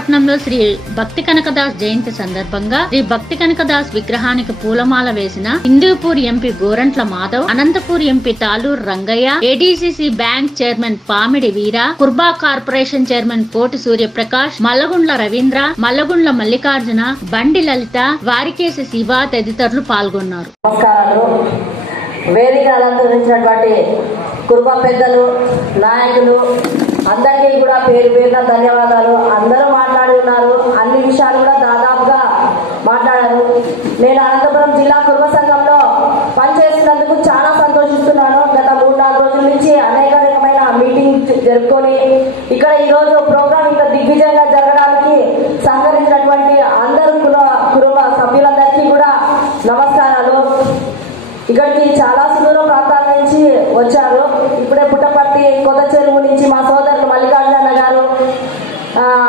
పట్టణంలో శ్రీ భక్తి కనకదాస్ జయంతి సందర్భంగా శ్రీ భక్తి కనకదాస్ విగ్రహానికి పూలమాల వేసిన Hindupur MP Gorantla Madhav, Anantapur MP Taluru Rangaiah, ADCC bank chairman Pamidi Veera, Kurba corporation chairman Koti Suryaprakash, మల్లగుండ్ల Ravindra, మల్లగుండ్ల Mallikarjuna, బండి లలిత, వారికేసి శివ తదితరులు పాల్గొన్నారు. వేదిక అలంకరించినటువంటి కుర్బా పెద్దలు, నాయకులు అందరికీ కూడా పేరు పేరున ధన్యవాదాలు. అందరూ మాట్లాడి ఉన్నారు, అన్ని విషయాలు కూడా దాదాపుగా మాట్లాడారు. నేను అనంతపురం జిల్లా కుర్బ సంఘంలో పనిచేసినందుకు చాలా సంతోషిస్తున్నాను. గత 3-4 రోజుల నుంచి అనేక రకమైన మీటింగ్ జరుపుకొని ఇక్కడ ఈరోజు ప్రోగ్రాం ఇంత దిగ్విజయంగా జరగడానికి సహకరించినటువంటి అందరూ కుర్బ సభ్యులందరికీ కూడా నమస్కారాలు. ఇక్కడికి చాలా సుదూర ప్రాంతాల నుంచి వచ్చారు. ఇప్పుడే పుట్టపర్తి, కొత్త చెరువు నుంచి మా సోదరులు మల్లికార్జున గారు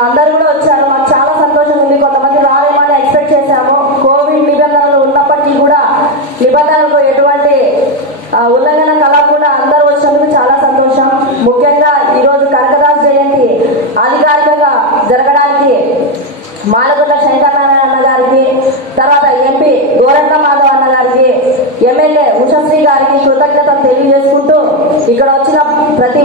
అందరూ కూడా వచ్చారు. మాకు చాలా సంతోషం ఉంది. కొంతమంది రాలేమని ఎక్స్పెక్ట్ చేశాము. కోవిడ్ నిబంధనలు ఉన్నప్పటికీ కూడా నిబంధనలకు ఎటువంటి ఉల్లంఘన కలగకుండా అందరూ వచ్చినందుకు చాలా సంతోషం. ముఖ్యంగా ఈరోజు కనకదాస్ జయంతి అధికారికంగా జరగడానికి మాలగుండ్ల శంకరనారాయణ గారికి, తర్వాత ఎంపీ గోరంట్ల మాధవ్ అన్న గారికి, ఎమ్మెల్యే ఉషశ్రీ గారికి కృతజ్ఞతలు తెలియజేసుకుంటూ ఇక్కడ వచ్చిన ప్రతి